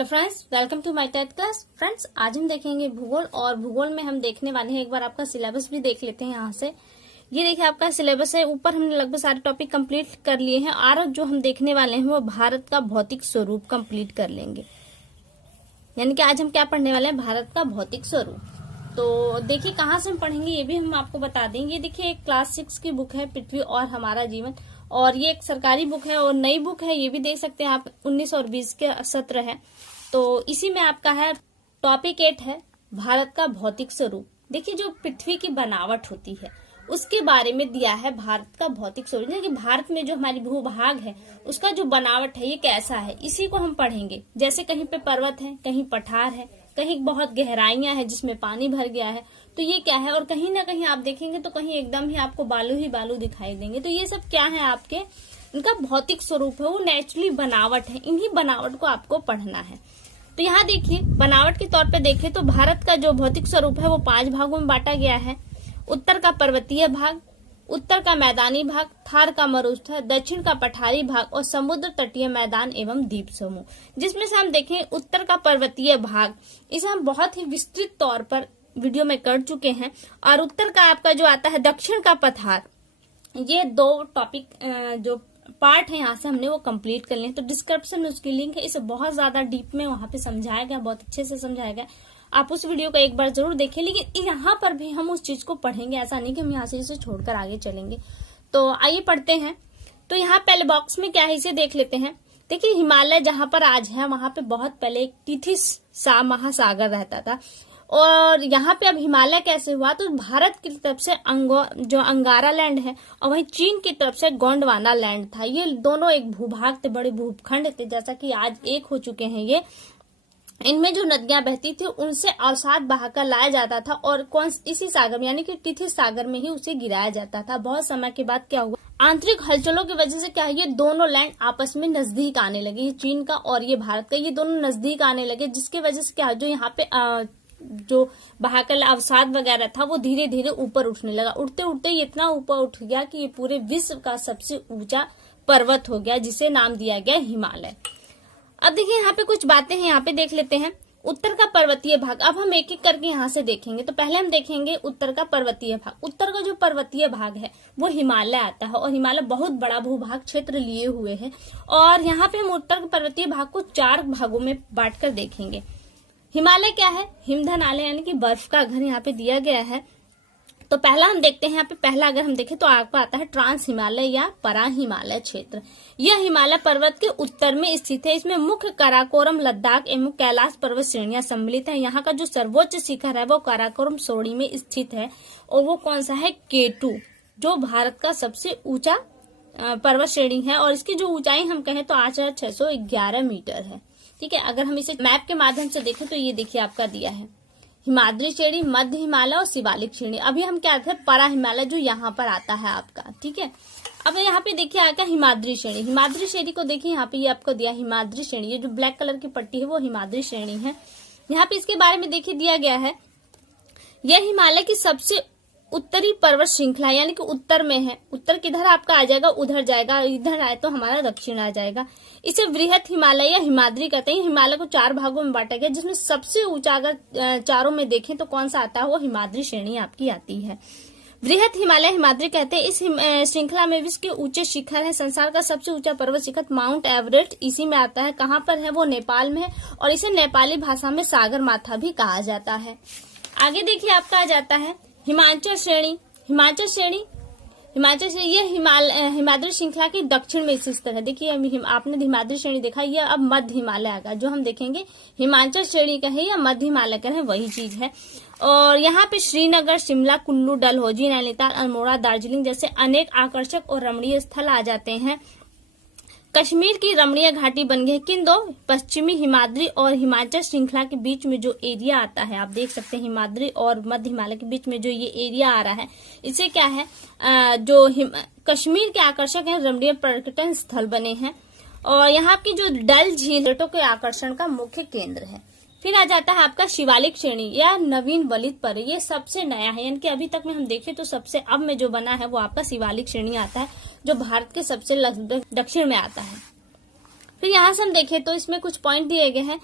Hello friends, welcome to my TET class. Friends, आज हम देखेंगे भूगोल और भूगोल में हम देखने वाले हैं, एक बार आपका सिलेबस भी देख लेते हैं। यहाँ से ये देखिए आपका सिलेबस है। ऊपर हमने लगभग सारे टॉपिक कंप्लीट कर लिए हैं और जो हम देखने वाले हैं वो भारत का भौतिक स्वरूप कंप्लीट कर लेंगे। यानी कि आज हम क्या पढ़ने वाले हैं, भारत का भौतिक स्वरूप। तो देखिए कहाँ से हम पढ़ेंगे ये भी हम आपको बता देंगे। देखिए एक क्लास 6 की बुक है, पृथ्वी और हमारा जीवन, और ये एक सरकारी बुक है और नई बुक है, ये भी देख सकते हैं आप। 19 और 20 के सत्र है, तो इसी में आपका है टॉपिक 8 है भारत का भौतिक स्वरूप। देखिए जो पृथ्वी की बनावट होती है उसके बारे में दिया है भारत का भौतिक स्वरूप। कि भारत में जो हमारी भूभाग है उसका जो बनावट है ये कैसा है, इसी को हम पढ़ेंगे। जैसे कहीं पे पर्वत है, कहीं पठार है, कहीं बहुत गहराइयां है जिसमें पानी भर गया है, तो ये क्या है। और कहीं ना कहीं आप देखेंगे तो कहीं एकदम ही आपको बालू ही बालू दिखाई देंगे। तो ये सब क्या है, आपके इनका भौतिक स्वरूप है, वो नेचुरली बनावट है। इन्हीं बनावट को आपको पढ़ना है। तो यहाँ देखिए बनावट के तौर पे देखें तो भारत का जो भौतिक स्वरूप है वो 5 भागों में बांटा गया है। उत्तर का पर्वतीय भाग, उत्तर का मैदानी भाग, थार का मरुस्थल, दक्षिण का पठारी भाग और समुद्र तटीय मैदान एवं द्वीप समूह। जिसमें से हम देखें उत्तर का पर्वतीय भाग, इसे हम बहुत ही विस्तृत तौर पर वीडियो में कर चुके हैं। और उत्तर का आपका जो आता है दक्षिण का पठार, ये 2 टॉपिक जो पार्ट है यहाँ से हमने वो कंप्लीट कर लिए। तो डिस्क्रिप्शन में उसकी लिंक है, इसे बहुत ज्यादा डीप में वहां पे समझाया गया, बहुत अच्छे से समझाया गया। आप उस वीडियो को एक बार जरूर देखें। लेकिन यहाँ पर भी हम उस चीज को पढ़ेंगे, ऐसा नहीं कि हम यहाँ से इसे छोड़कर आगे चलेंगे। तो आइए पढ़ते हैं। तो यहाँ पहले बॉक्स में क्या है इसे देख लेते हैं। देखिए हिमालय जहां पर आज है वहां पे बहुत पहले एक टिथिस महासागर रहता था। और यहाँ पे अब हिमालय कैसे हुआ, तो भारत की तरफ से जो अंगारा लैंड है और वहीं चीन की तरफ से गोंडवाना लैंड था। ये दोनों एक भूभाग थे, बड़े भूखंड थे, जैसा कि आज एक हो चुके हैं ये। इनमें जो नदियां बहती थी उनसे अवसाद बहाकर लाया जाता था और इसी सागर में यानी कि टिथिस सागर में ही उसे गिराया जाता था। बहुत समय के बाद क्या हुआ, आंतरिक हलचलों की वजह से क्या है, ये दोनों लैंड आपस में नजदीक आने लगे। ये चीन का और ये भारत का, ये दोनों नजदीक आने लगे, जिसकी वजह से क्या है, जो यहाँ पे जो बहाकर अवसाद वगैरह था वो धीरे धीरे ऊपर उठने लगा। उठते उठते ये इतना ऊपर उठ गया कि ये पूरे विश्व का सबसे ऊंचा पर्वत हो गया, जिसे नाम दिया गया हिमालय। अब देखिए यहाँ पे कुछ बातें हैं, यहाँ पे देख लेते हैं। उत्तर का पर्वतीय भाग, अब हम एक एक करके यहाँ से देखेंगे। तो पहले हम देखेंगे उत्तर का पर्वतीय भाग। उत्तर का जो पर्वतीय भाग है वो हिमालय आता है और हिमालय बहुत बड़ा भूभाग क्षेत्र लिए हुए है। और यहाँ पे हम उत्तर पर्वतीय भाग को 4 भागों में बांटकर देखेंगे। हिमालय क्या है, हिमधनालय यानी कि बर्फ का घर यहाँ पे दिया गया है। तो पहला हम देखते हैं, यहाँ पे पहला अगर हम देखें तो आपको आता है ट्रांस हिमालय या परा हिमालय क्षेत्र। यह हिमालय पर्वत के उत्तर में स्थित है। इसमें मुख्य काराकोरम, लद्दाख एवं कैलाश पर्वत श्रेणियां सम्मिलित है। यहाँ का जो सर्वोच्च शिखर है वो काराकोरम श्रेणी में स्थित है और वो कौन सा है, K2, जो भारत का सबसे ऊंचा पर्वत श्रेणी है। और इसकी जो ऊंचाई हम कहें तो 8611 मीटर है। ठीक है, अगर हम इसे मैप के माध्यम से देखें तो ये देखिए आपका दिया है हिमाद्री श्रेणी, मध्य हिमालय और शिवालिक श्रेणी। अभी हम क्या थे, परा हिमालय जो यहाँ पर आता है आपका। ठीक है, अब यहाँ पे देखिए आएगा हिमाद्री श्रेणी। हिमाद्री श्रेणी को देखिए यहाँ पे ये आपको दिया हिमाद्री श्रेणी, ये जो ब्लैक कलर की पट्टी है वो हिमाद्री श्रेणी है। यहाँ पे इसके बारे में देखिए दिया गया है, यह हिमालय की सबसे उत्तरी पर्वत श्रृंखला यानी कि उत्तर में है। उत्तर किधर आपका आ जाएगा, उधर जाएगा, इधर आए तो हमारा दक्षिण आ जाएगा। इसे वृहत हिमालय या हिमाद्री कहते हैं। हिमालय को 4 भागों में बांटा गया, जिसमें सबसे ऊंचा अगर चारों में देखें तो कौन सा आता है, वो हिमाद्री श्रेणी आपकी आती है। वृहत हिमालय हिमाद्री कहते हैं। इस श्रृंखला में विश्व के ऊंचे शिखर है। संसार का सबसे ऊंचा पर्वत शिखर माउंट एवरेस्ट इसी में आता है। कहाँ पर है, वो नेपाल में है और इसे नेपाली भाषा में सागर माथा भी कहा जाता है। आगे देखिए आपका आ जाता है हिमाचल श्रेणी। हिमाचल श्रेणी ये हिमाद्री श्रृंखला की दक्षिण में स्थित है। देखिए आपने हिमाद्री श्रेणी देखा, ये अब मध्य हिमालय आएगा। जो हम देखेंगे हिमाचल श्रेणी का है या मध्य हिमालय का है, वही चीज है। और यहाँ पे श्रीनगर, शिमला, कुल्लू, डलहौजी, नैनीताल, अल्मोड़ा, दार्जिलिंग जैसे अनेक आकर्षक और रमणीय स्थल आ जाते हैं। कश्मीर की रमणीय घाटी बन गई है। किन 2 पश्चिमी हिमाद्री और हिमाचल श्रृंखला के बीच में जो एरिया आता है, आप देख सकते हैं हिमाद्री और मध्य हिमालय के बीच में जो ये एरिया आ रहा है, इसे क्या है, जो कश्मीर के आकर्षक है, रमणीय पर्यटन स्थल बने हैं। और यहाँ की जो डल झील पर्यटकों के आकर्षण का मुख्य केंद्र है। फिर आ जाता है आपका शिवालिक श्रेणी या नवीन वलित पर्वत। ये सबसे नया है, यानी कि अभी तक में हम देखें तो सबसे अब में जो बना है वो आपका शिवालिक श्रेणी आता है, जो भारत के सबसे दक्षिण में आता है। फिर यहाँ से हम देखें तो इसमें कुछ पॉइंट दिए गए हैं।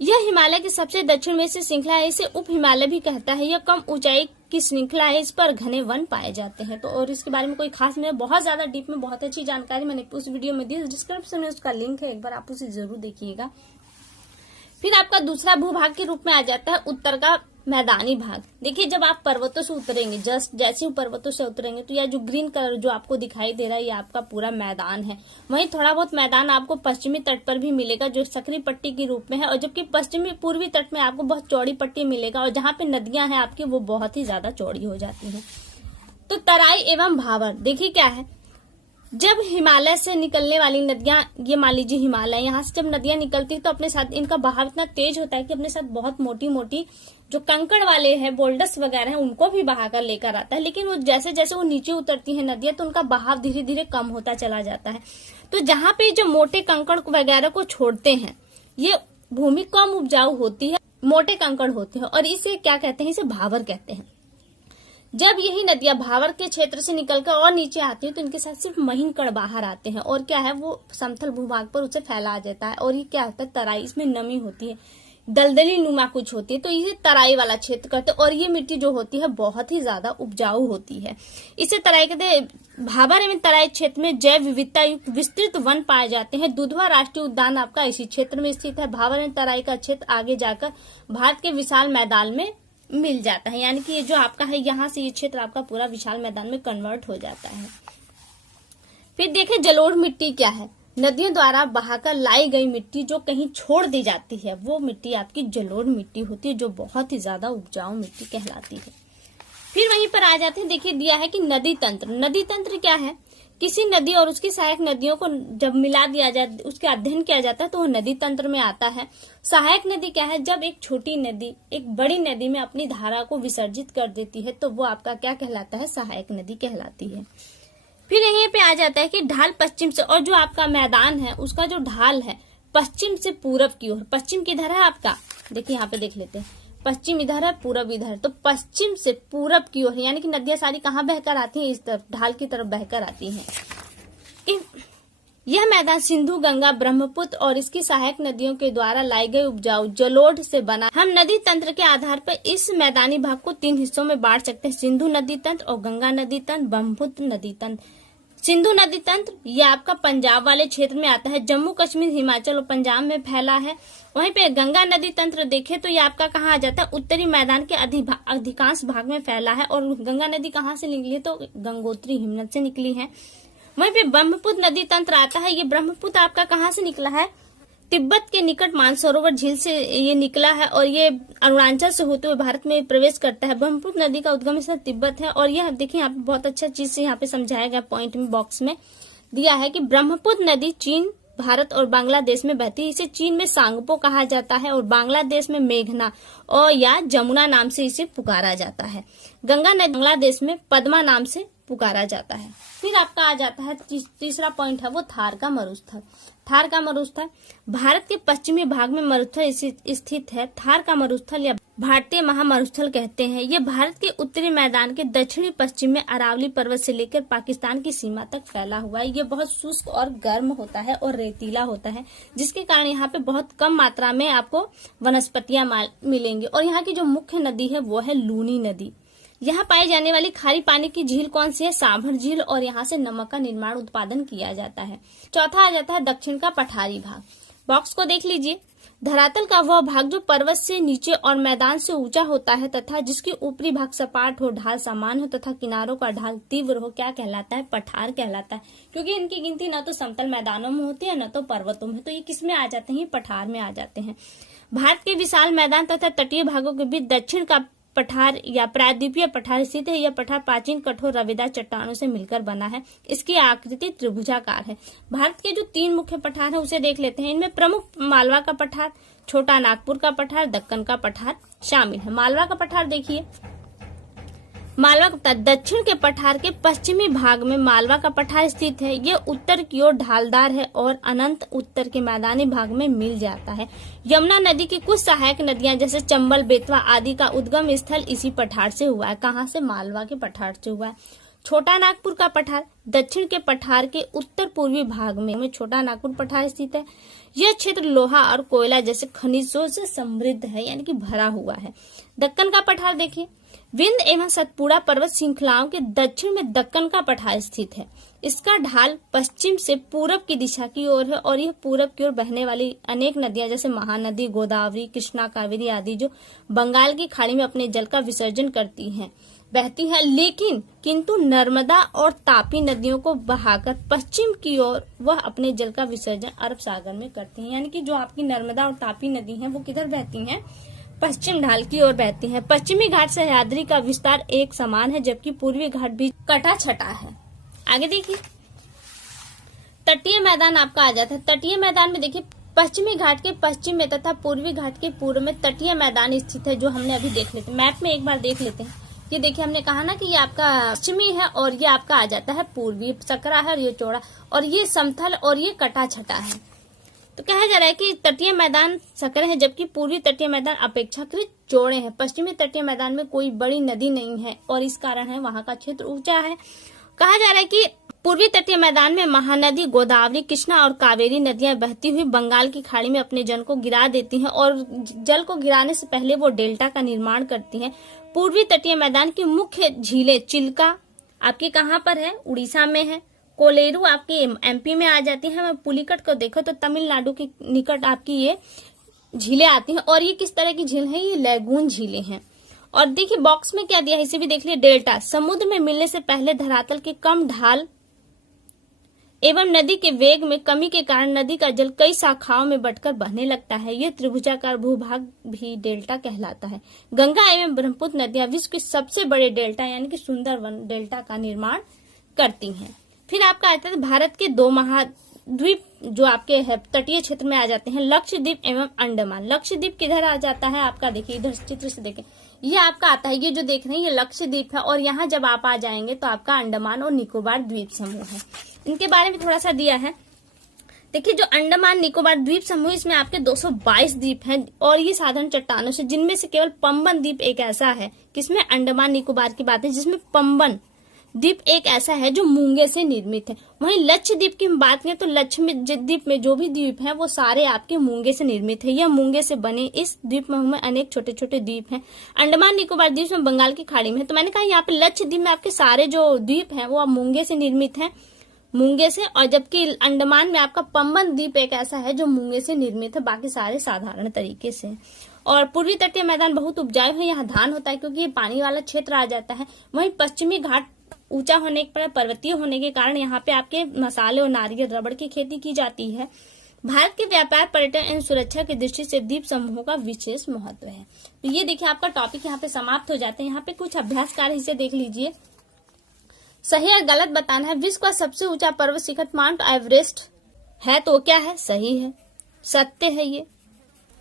यह हिमालय की सबसे दक्षिण में से श्रृंखला है, इसे उप हिमालय भी कहता है। यह कम ऊंचाई की श्रृंखला है, इस पर घने वन पाए जाते हैं। तो और इसके बारे में कोई खास नहीं, बहुत ज्यादा डीप में बहुत अच्छी जानकारी मैंने उस वीडियो में दी, डिस्क्रिप्शन में उसका लिंक है, एक बार आप उसे जरूर देखिएगा। फिर आपका दूसरा भूभाग के रूप में आ जाता है उत्तर का मैदानी भाग। देखिए, जब आप पर्वतों से उतरेंगे, जैसे ही पर्वतों से उतरेंगे तो यह जो ग्रीन कलर जो आपको दिखाई दे रहा है, ये आपका पूरा मैदान है। वहीं थोड़ा बहुत मैदान आपको पश्चिमी तट पर भी मिलेगा, जो सकरी पट्टी के रूप में है, और जबकि पश्चिमी पूर्वी तट में आपको बहुत चौड़ी पट्टी मिलेगा, और जहाँ पे नदियां हैं आपकी वो बहुत ही ज्यादा चौड़ी हो जाती है। तो तराई एवं भावर, देखिए क्या है, जब हिमालय से निकलने वाली नदियां, ये मान लीजिए हिमालय, यहाँ से जब नदियां निकलती है तो अपने साथ इनका बहाव इतना तेज होता है कि अपने साथ बहुत मोटी मोटी जो कंकड़ वाले हैं, बोल्डर्स वगैरह हैं, उनको भी बहाकर लेकर आता है। लेकिन वो जैसे जैसे वो नीचे उतरती है नदियां, तो उनका बहाव धीरे धीरे कम होता चला जाता है। तो जहां पे जो मोटे कंकड़ वगैरह को छोड़ते हैं, ये भूमि कम उपजाऊ होती है, मोटे कंकड़ होते हैं, और इसे क्या कहते हैं, इसे भावर कहते हैं। जब यही नदियां भावर के क्षेत्र से निकलकर और नीचे आती है तो इनके साथ सिर्फ महीन कण बाहर आते हैं, और क्या है, वो समतल भूभाग पर उसे फैला देता है, और ये क्या होता है, तराई, इसमें नमी होती है, दलदली नुमा कुछ होती है, तो ये तराई वाला क्षेत्र कहते हैं। और ये मिट्टी जो होती है बहुत ही ज्यादा उपजाऊ होती है, इसे तराई कहते हैं। भावर एवं तराई क्षेत्र में जैव विविधता युक्त विस्तृत वन पाए जाते हैं। दुधवा राष्ट्रीय उद्यान आपका इसी क्षेत्र में स्थित है। भावर एवं तराई का क्षेत्र आगे जाकर भारत के विशाल मैदान में मिल जाता है, यानी कि ये जो आपका है, यहाँ से ये क्षेत्र आपका पूरा विशाल मैदान में कन्वर्ट हो जाता है। फिर देखें जलोढ़ मिट्टी क्या है। नदियों द्वारा बहाकर लाई गई मिट्टी जो कहीं छोड़ दी जाती है, वो मिट्टी आपकी जलोढ़ मिट्टी होती है, जो बहुत ही ज्यादा उपजाऊ मिट्टी कहलाती है। फिर वहीं पर आ जाते हैं, देखिए दिया है कि नदी तंत्र। नदी तंत्र क्या है, किसी नदी और उसकी सहायक नदियों को जब मिला दिया जाए, उसके अध्ययन किया जाता है, तो वो नदी तंत्र में आता है। सहायक नदी क्या है, जब एक छोटी नदी एक बड़ी नदी में अपनी धारा को विसर्जित कर देती है, तो वो आपका क्या कहलाता है, सहायक नदी कहलाती है। फिर यहीं पे आ जाता है कि ढाल पश्चिम से, और जो आपका मैदान है उसका जो ढाल है पश्चिम से पूरब की ओर। पश्चिम किधर है आपका, देखिए यहाँ पे देख लेते हैं, पश्चिम इधर है, पूरब इधर, तो पश्चिम से पूरब की ओर, यानी कि नदियां सारी कहाँ बहकर आती हैं, इस तरफ ढाल की तरफ बहकर आती हैं। यह मैदान सिंधु, गंगा, ब्रह्मपुत्र और इसकी सहायक नदियों के द्वारा लाई गई उपजाऊ जलोढ़ से बना। हम नदी तंत्र के आधार पर इस मैदानी भाग को 3 हिस्सों में बांट सकते हैं, सिंधु नदी तंत्र और गंगा नदी तंत्र, ब्रह्मपुत्र नदी तंत्र। सिंधु नदी तंत्र ये आपका पंजाब वाले क्षेत्र में आता है, जम्मू कश्मीर, हिमाचल और पंजाब में फैला है। वहीं पे गंगा नदी तंत्र देखें तो ये आपका कहाँ आ जाता है, उत्तरी मैदान के अधिकांश भाग में फैला है। और गंगा नदी कहाँ से निकली है, तो गंगोत्री हिमनद से निकली है। वहीं पे ब्रह्मपुत्र नदी तंत्र आता है, ये ब्रह्मपुत्र आपका कहाँ से निकला है, तिब्बत के निकट मानसरोवर झील से ये निकला है, और ये अरुणाचल से होते हुए भारत में प्रवेश करता है। ब्रह्मपुत्र नदी का उद्गम स्थल तिब्बत है। और यह देखिए यहाँ पे बहुत अच्छा चीज से यहाँ पे समझाया गया, पॉइंट में बॉक्स में दिया है कि ब्रह्मपुत्र नदी चीन, भारत और बांग्लादेश में बहती है। इसे चीन में सांगपो कहा जाता है और बांग्लादेश में मेघना और या जमुना नाम से इसे पुकारा जाता है। गंगा नदी बांग्लादेश में पद्मा नाम से पुकारा जाता है। फिर आपका आ जाता है तीसरा पॉइंट है वो थार का मरुस्थल। थार का मरुस्थल भारत के पश्चिमी भाग में मरुस्थल स्थित है। थार का मरुस्थल या भारतीय महामरुस्थल कहते हैं। ये भारत के उत्तरी मैदान के दक्षिणी पश्चिम में अरावली पर्वत से लेकर पाकिस्तान की सीमा तक फैला हुआ है। ये बहुत शुष्क और गर्म होता है और रेतीला होता है, जिसके कारण यहाँ पे बहुत कम मात्रा में आपको वनस्पतियां मिलेंगी। और यहाँ की जो मुख्य नदी है वो है लूनी नदी। यहाँ पाई जाने वाली खारी पानी की झील कौन सी है, सांभर झील, और यहाँ से नमक का निर्माण उत्पादन किया जाता है। चौथा आ जाता है दक्षिण का पठारी भाग। बॉक्स को देख लीजिए। धरातल का वह भाग जो पर्वत से नीचे और मैदान से ऊंचा होता है तथा जिसके ऊपरी भाग सपाट हो, ढाल समान हो तथा किनारों का ढाल तीव्र हो, क्या कहलाता है, पठार कहलाता है। क्योंकि इनकी गिनती न तो समतल मैदानों में होती है न तो पर्वतों में, तो ये किस में आ जाते हैं, पठार में आ जाते हैं। भारत के विशाल मैदान तथा तटीय भागों के बीच दक्षिण का पठार या प्रायद्वीपीय पठार स्थित है। यह पठार प्राचीन कठोर रवेदार चट्टानों से मिलकर बना है। इसकी आकृति त्रिभुजाकार है। भारत के जो 3 मुख्य पठार है उसे देख लेते हैं। इनमें प्रमुख मालवा का पठार, छोटा नागपुर का पठार, दक्कन का पठार शामिल है। मालवा का पठार देखिए, मालवा का पठार दक्षिण के पठार के पश्चिमी भाग में मालवा का पठार स्थित है। यह उत्तर की ओर ढालदार है और अनंत उत्तर के मैदानी भाग में मिल जाता है। यमुना नदी की कुछ सहायक नदियां जैसे चंबल, बेतवा आदि का उद्गम स्थल इसी पठार से हुआ है। कहाँ से, मालवा के पठार से हुआ है। छोटा नागपुर का पठार दक्षिण के पठार के उत्तर पूर्वी भाग में छोटा नागपुर पठार स्थित है। यह क्षेत्र लोहा और कोयला जैसे खनिजों से समृद्ध है, यानी कि भरा हुआ है। दक्कन का पठार देखिए, विंध्य एवं सतपुड़ा पर्वत श्रृंखलाओं के दक्षिण में दक्कन का पठार स्थित है। इसका ढाल पश्चिम से पूरब की दिशा की ओर है और यह पूरब की ओर बहने वाली अनेक नदियां जैसे महानदी, गोदावरी, कृष्णा, कावेरी आदि जो बंगाल की खाड़ी में अपने जल का विसर्जन करती हैं, बहती है। लेकिन किंतु नर्मदा और तापी नदियों को बहाकर पश्चिम की ओर वह अपने जल का विसर्जन अरब सागर में करती हैं। यानी कि जो आपकी नर्मदा और तापी नदी हैं वो किधर बहती हैं? पश्चिम ढाल की ओर बहती हैं। पश्चिमी घाट सह्याद्री का विस्तार एक समान है, जबकि पूर्वी घाट भी कटा छटा है। आगे देखिए, तटीय मैदान आपका आ जाता है। तटीय मैदान में देखिए, पश्चिमी घाट के पश्चिम में तथा पूर्वी घाट के पूर्व में तटीय मैदान स्थित है, जो हमने अभी देख लेते हैं। मैप में एक बार देख लेते हैं। ये देखिए, हमने कहा ना कि ये आपका पश्चिमी है और ये आपका आ जाता है पूर्वी, सकरा है और ये चौड़ा, और ये समथल और ये कटा छटा है। तो कहा जा रहा है कि तटीय मैदान सकरे हैं, जबकि पूर्वी तटीय मैदान अपेक्षाकृत चौड़े हैं। पश्चिमी तटीय मैदान में कोई बड़ी नदी नहीं है और इस कारण है वहां का क्षेत्र ऊंचा है। कहा जा रहा है कि पूर्वी तटीय मैदान में महानदी, गोदावरी, कृष्णा और कावेरी नदियां बहती हुई बंगाल की खाड़ी में अपने जल को गिरा देती हैं और जल को गिराने से पहले वो डेल्टा का निर्माण करती हैं। पूर्वी तटीय मैदान की मुख्य झीलें चिल्का आपकी कहाँ पर है? उड़ीसा में है। कोलेरू आपके एमपी में आ जाती है। पुलिकट को देखो तो तमिलनाडु के निकट आपकी ये झीलें आती हैं। और ये किस तरह की झील है? ये लैगून झीलें हैं। और देखिए बॉक्स में क्या दिया है, इसे भी देख लिए। डेल्टा समुद्र में मिलने से पहले धरातल के कम ढाल एवं नदी के वेग में कमी के कारण नदी का जल कई शाखाओं में बंटकर बहने लगता है। यह त्रिभुजाकार भूभाग भी डेल्टा कहलाता है। गंगा एवं ब्रह्मपुत्र नदियां विश्व के सबसे बड़े डेल्टा यानी कि सुंदरवन डेल्टा का निर्माण करती हैं। फिर आपका आता है भारत के दो महाद्वीप जो आपके तटीय क्षेत्र में आ जाते हैं, लक्षद्वीप एवं अंडमान। लक्षद्वीप किधर आ जाता है आपका? देखिए इधर चित्र से देखें, ये आपका आता है, ये जो देख रहे हैं ये लक्षद्वीप है। और यहाँ जब आप आ जाएंगे तो आपका अंडमान और निकोबार द्वीप समूह है। इनके बारे में थोड़ा सा दिया है। देखिए जो अंडमान निकोबार द्वीप समूह, इसमें आपके 222 द्वीप हैं और ये साधारण चट्टानों से, जिनमें से केवल पंबन द्वीप एक ऐसा है, किसमें? अंडमान निकोबार की बात है, जिसमें पंबन द्वीप एक ऐसा है जो मूंगे से निर्मित है। वहीं लक्षद्वीप की हम बात करें तो लक्षद्वीप में जो भी द्वीप हैं वो सारे आपके मूंगे से निर्मित है। यह मूंगे से बने इस द्वीप में अनेक छोटे छोटे द्वीप हैं। अंडमान निकोबार द्वीप में बंगाल की खाड़ी में है। तो मैंने कहा यहाँ पे लक्षद्वीप में आपके सारे जो द्वीप हैं वो मूंगे से निर्मित है, मूंगे से। और जबकि अंडमान में आपका पंबन द्वीप एक ऐसा है जो मूंगे से निर्मित है, बाकी सारे साधारण तरीके से। और पूर्वी तटीय मैदान बहुत उपजाऊ है, यहाँ धान होता है क्योंकि ये पानी वाला क्षेत्र आ जाता है। वहीं पश्चिमी घाट ऊंचा होने पर पर्वतीय होने के कारण यहाँ पे आपके मसाले और नारियल, रबड़ की खेती की जाती है। भारत के व्यापार, पर्यटन एवं सुरक्षा की दृष्टि से द्वीप समूहों का विशेष महत्व है। तो ये देखिए आपका टॉपिक यहाँ पे समाप्त हो जाते हैं। यहाँ पे कुछ अभ्यास कार्य इसे देख लीजिए। सही और गलत बताना है। विश्व का सबसे ऊंचा पर्वत शिखर माउंट एवरेस्ट है, तो क्या है? सही है, सत्य है। ये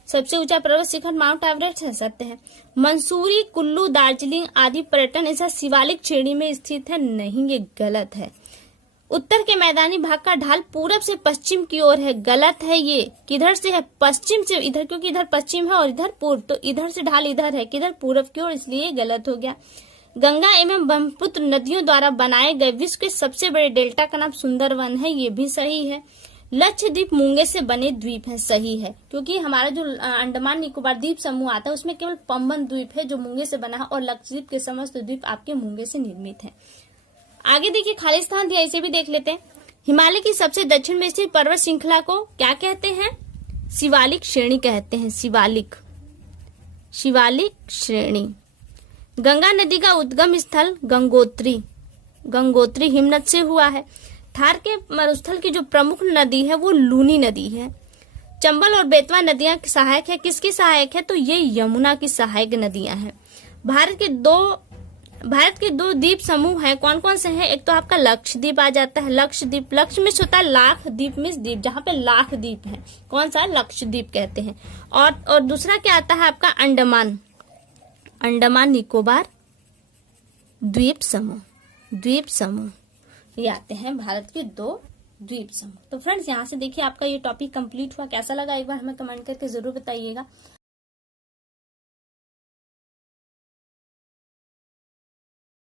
सबसे ऊंचा पर्वत शिखर माउंट एवरेस्ट है, सत्य है। मंसूरी, कुल्लू, दार्जिलिंग आदि पर्यटन ऐसा शिवालिक श्रेणी में स्थित है, नहीं, ये गलत है। उत्तर के मैदानी भाग का ढाल पूरब से पश्चिम की ओर है, गलत है। ये किधर से है? पश्चिम से इधर, क्योंकि इधर पश्चिम है और इधर पूर्व, तो इधर से ढाल इधर है, किधर? पूरब की ओर, इसलिए गलत हो गया। गंगा एवं ब्रह्मपुत्र नदियों द्वारा बनाए गए विश्व के सबसे बड़े डेल्टा का नाम सुंदरवन है, ये भी सही है। लक्षद्वीप मूंगे से बने द्वीप है, सही है, क्योंकि हमारा जो अंडमान निकोबार द्वीप समूह आता है उसमें केवल पंबन द्वीप है जो मूंगे से बना है और लक्षद्वीप के समस्त द्वीप आपके मूंगे से निर्मित है। आगे देखिए खालिस्तान दिया, इसे भी देख लेते हैं। हिमालय की सबसे दक्षिण में स्थित पर्वत श्रृंखला को क्या कहते हैं? शिवालिक श्रेणी कहते हैं। शिवालिक श्रेणी। गंगा नदी का उद्गम स्थल गंगोत्री हिमनद से हुआ है। थार के मरुस्थल की जो प्रमुख नदी है वो लूनी नदी है। चंबल और बेतवा नदियां सहायक है, किसकी सहायक है? तो ये यमुना की सहायक नदियां हैं। भारत के दो द्वीप समूह हैं, कौन कौन से हैं? एक तो आपका लक्षद्वीप आ जाता है। लक्षद्वीप, लक्ष्य में होता है लाख, द्वीप में द्वीप, जहाँ पे लाख द्वीप है, कौन सा? लक्षद्वीप कहते हैं। और दूसरा क्या आता है आपका? अंडमान निकोबार द्वीप समूह ये आते हैं भारत के दो द्वीप समूह। तो फ्रेंड्स यहाँ से देखिए आपका ये टॉपिक कंप्लीट हुआ। कैसा लगा एक बार हमें कमेंट करके जरूर बताइएगा।